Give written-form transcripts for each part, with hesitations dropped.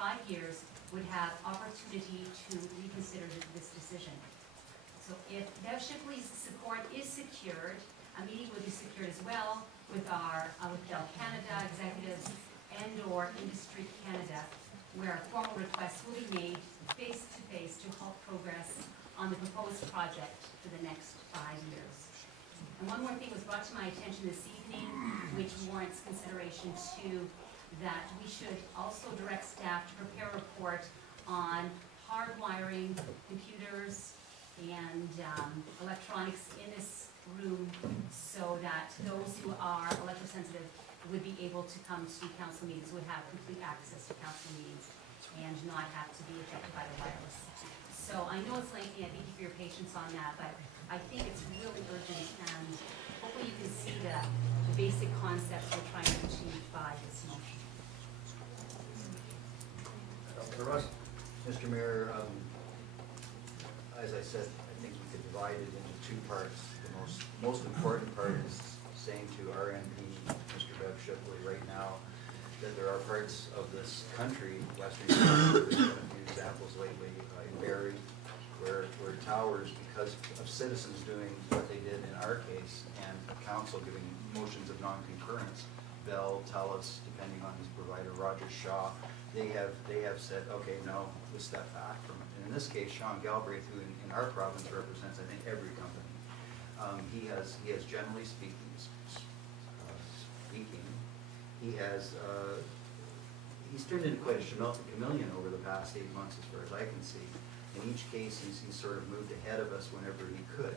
5 years would have opportunity to reconsider this decision. So if Bev Shipley's support is secured, a meeting would be secured as well with with Bell Canada executives and/or Industry Canada, where formal requests will be made face-to-face to halt progress on the proposed project for the next 5 years. And one more thing was brought to my attention this evening, which warrants consideration too, that we should also direct staff to prepare a report on hardwiring computers and electronics in this room so that those who are electrosensitive would be able to come to council meetings, would have complete access to council meetings and not have to be affected by the wireless. So I know it's lengthy, I thank you for your patience on that, but I think it's really urgent, and hopefully you can see the basic concepts we're trying to achieve by this motion. Mr. Mayor, as I said, I think we could divide it into 2 parts. The most important part is saying to our MP, Mr. Bev Shipley, right now, that there are parts of this country, Western Canada, there's been a few examples lately in Barrie, where towers, because of citizens doing what they did in our case, and the council giving motions of non-concurrence, Bell, TELUS, depending on his provider, Rogers Shaw, they have said, okay, no, we'll step back from it. And in this case, Sean Galbraith, who in our province represents, I think, every company, he has generally speaking, he's turned into quite a chameleon over the past 8 months, as far as I can see. In each case, he's sort of moved ahead of us whenever he could.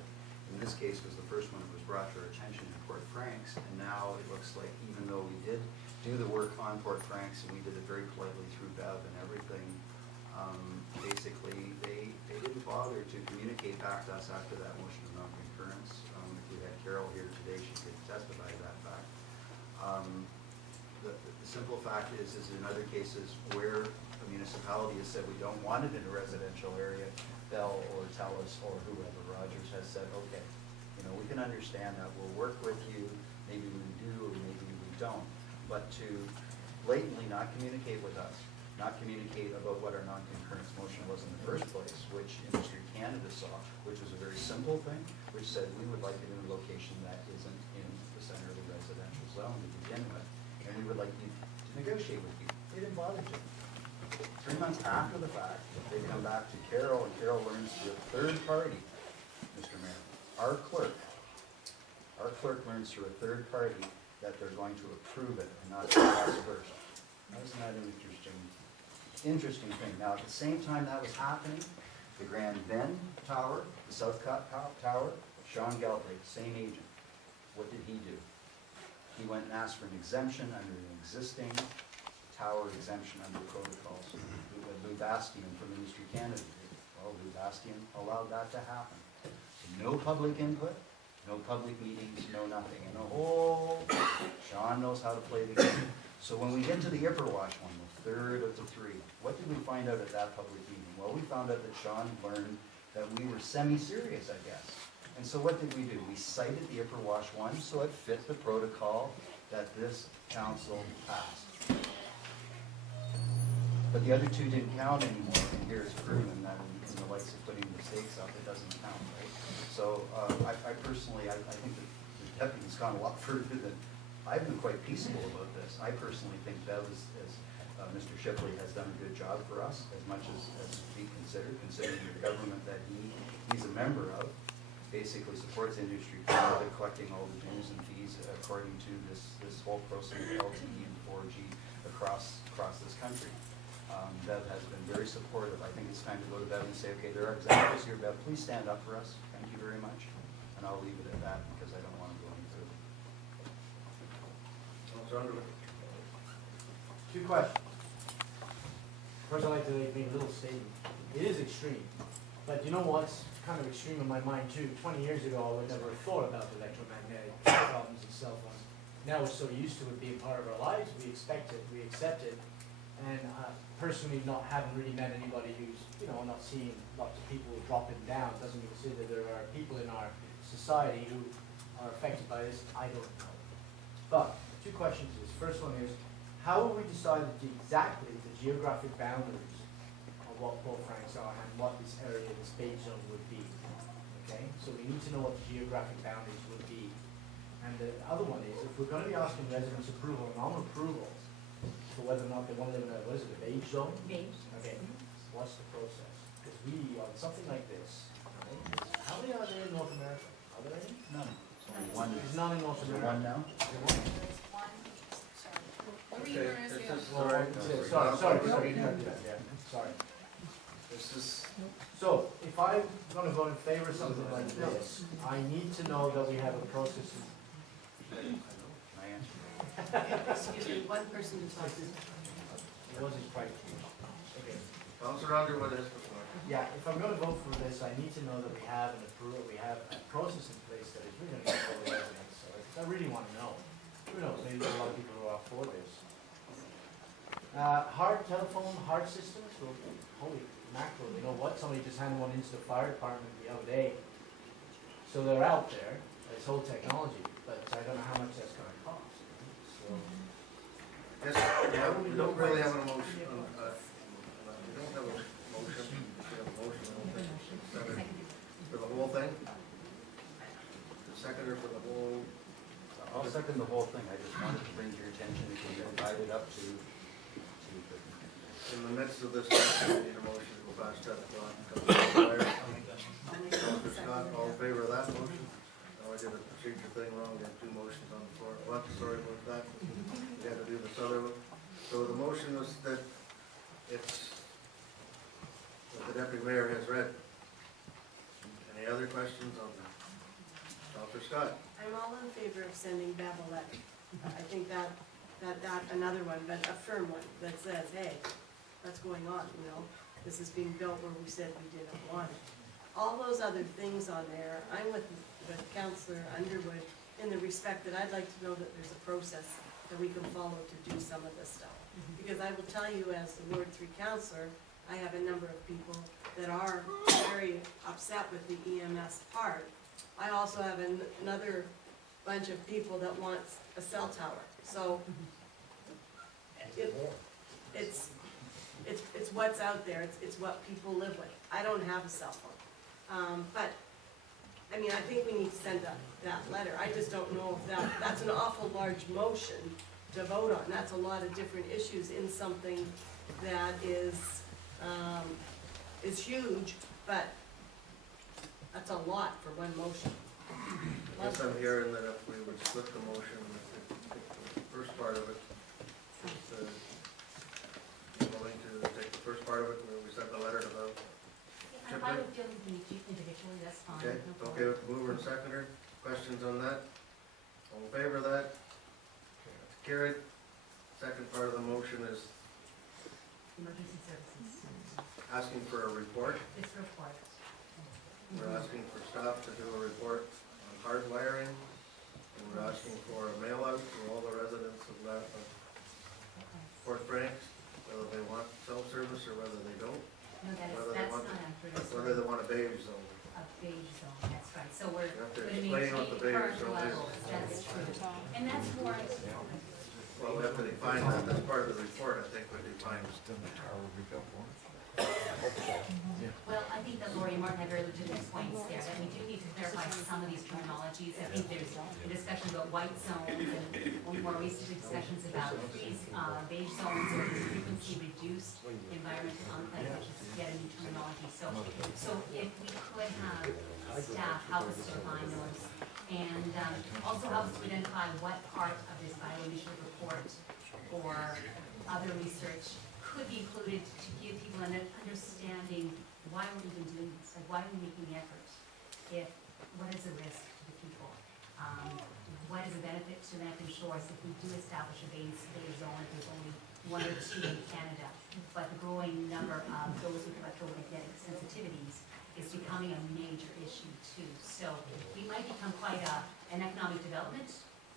In this case was the first one that was brought to our attention in Port Franks, and now it looks like, even though we did do the work on Port Franks, and we did it very politely through Bev and everything, basically they didn't bother to communicate back to us after that motion of non-concurrence. If we had Carol here today, she could testify to that fact. The simple fact is in other cases where a municipality has said we don't want it in a residential area, Bell or TELUS or whoever, Rogers, has said, okay, we can understand that, we'll work with you, maybe we do or maybe we don't, but to blatantly not communicate with us, not communicate about what our non-concurrence motion was in the first place, which Industry Canada saw, which was a very simple thing, which said we would like it in a location that isn't in the center of the residential zone to begin with, and we would like you to negotiate with you. They didn't bother to. 3 months after the fact, they come back to Carol, and Carol learns through a third party, Mr. Mayor, our clerk learns through a third party that they're going to approve it and not us first. Now, isn't that an interesting thing? Now, at the same time that was happening, the Grand Bend Tower, the Southcott Tower, Sean Galbraith, same agent. What did he do? He went and asked for an exemption under an existing tower exemption under protocols. Lou Bastian from Industry Canada did. Well, Lou Bastian allowed that to happen. So no public input, no public meetings, no nothing. And Sean knows how to play the game. So when we get to the Ipperwash one, the third of the 3, what did we find out at that public meeting? Well, we found out that Sean learned that we were semi-serious, I guess. And so what did we do? We cited the Ipperwash one so it fit the protocol that this council passed. But the other 2 didn't count anymore, and here's proven that in the lights of putting the stakes up, it doesn't count, right? So I personally, I think that the deputy's gone a lot further than, I've been quite peaceable about this. I personally think Bev, as Mr. Shipley, has done a good job for us, as much as we considering the government that he's a member of, basically supports Industry Canada, collecting all the dues and fees according to this whole process of LTE and 4G across this country. Bev has been very supportive. I think it's time to go to Bev and say, okay, there are examples here, Bev, please stand up for us. Thank you very much. And I'll leave it at that because I don't want to go any further. Two questions. First, I'd like to make a little statement. It is extreme, but you know what's kind of extreme in my mind too? 20 years ago, I would never have thought about electromagnetic problems and cell phones. Now we're so used to it being part of our lives, we expect it, we accept it. And personally, not having really met anybody who's, not seeing lots of people dropping down, doesn't mean to say that there are people in our society who are affected by this. I don't know. But 2 questions is, first one is, how have we decided exactly the geographic boundaries of what Port Franks are and what this area, this beige zone would be. Okay, so we need to know what the geographic boundaries would be. And the other one is, if we're gonna be asking residents' approval or non-approval for whether or not they wanna live in a, what is it, a beige zone? Beige. Okay, what's the process? Because we, on something like this, right, how many are there in North America? Are there any? None. It's only one. There's none in North Is there America. one now? Is there one? There's one, sorry. What were you gonna ask? Sorry, sorry. This is, So, if I'm gonna vote in favor of something like this, I need to know that we have a process. My answer. Excuse me, one person to talk to. It wasn't quite. Okay. Councillor Underwood has the floor. Yeah, if I'm gonna vote for this, I need to know that we have an approval, we have a process in place that is really gonna help the residents. So I really wanna know. Who knows, maybe there's a lot of people who are for this. Hard telephone, hard systems, well, holy mackerel, you know what, somebody just handed one into the fire department the other day. So they're out there, it's whole technology, but I don't know how much that's gonna cost. So, Yes, yeah, we don't really have a motion. We don't have a motion. We have a motion. I don't think. Second. For the whole thing? The seconder for the whole, I'll second the whole thing. I just wanted to bring to your attention if we divide it up to in the midst of this, we need a motion to go past 10 o'clock. Councillor Scott, all in favor of that motion? No, I did a procedure thing wrong, we had two motions on the floor. What, sorry about that? We had to do this other one. So the motion was that it's, that the deputy mayor has read. Any other questions on that? Councillor Scott? I'm all in favor of sending Bev a letter. I think that, another one, but a firm one that says, hey, what's going on, you know? This is being built where we said we didn't want it. All those other things on there, I'm with Councillor Underwood in the respect that I'd like to know that there's a process that we can follow to do some of this stuff. Because I will tell you, as the Ward 3 councillor, I have a number of people that are very upset with the EMS part. I also have another bunch of people that wants a cell tower. So it's what's out there, it's what people live with. I don't have a cell phone. But, I mean, I think we need to send that letter. I just don't know if that's an awful large motion to vote on. That's a lot of different issues in something that is huge, but that's a lot for one motion. I guess I'm hearing that if we would split the motion, the first part of it, willing to take the first part of it, where we sent the letter to the, I'm fine with dealing with them individually, that's fine. okay, no problem. okay with the mover and seconder, questions on that? All in favor of that? That's carried. Second part of the motion is Emergency services, asking for a report. this report. We're asking for staff to do a report on hard wiring, and we're asking for a mail out to all the residents of Fort Franks, whether they want cell service or whether they don't, No, Whether they that's want not accurate. It's whether they want a beige zone. a beige zone, that's right. So we're You have to going to explain what the maintain beige current zone is. levels, that's true. And that's more, Well, we have to define that, that's part of the report, I think we define. well, I think that Lori and Martin have very legitimate points there, that we do need to clarify some of these terminologies. I think there's a discussion about white zones and more recent discussions about beige zones or frequency reduced environmental enclave, which is yet a new terminology. So if we could have staff help us define those and also help us to identify what part of this bio-initiative report or other research could be included to give people an understanding why we're even doing this, like why are we making the effort? What is the risk to the people? What is the benefit to Lantern Shores if we do establish a beige zone, if there's only one or two in Canada? But the growing number of those with electromagnetic sensitivities is becoming a major issue too. So we might become quite an economic development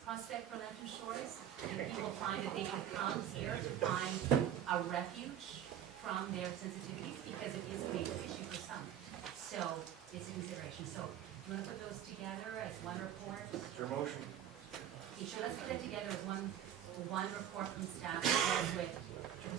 prospect for Lantern Shores. And people find that they can come here to find a refuge from their sensitivities because it is a major issue for some. So it's a consideration. So you want to put those together as one report? What's your motion? Okay, sure, let's put it together as one report from staff that deals with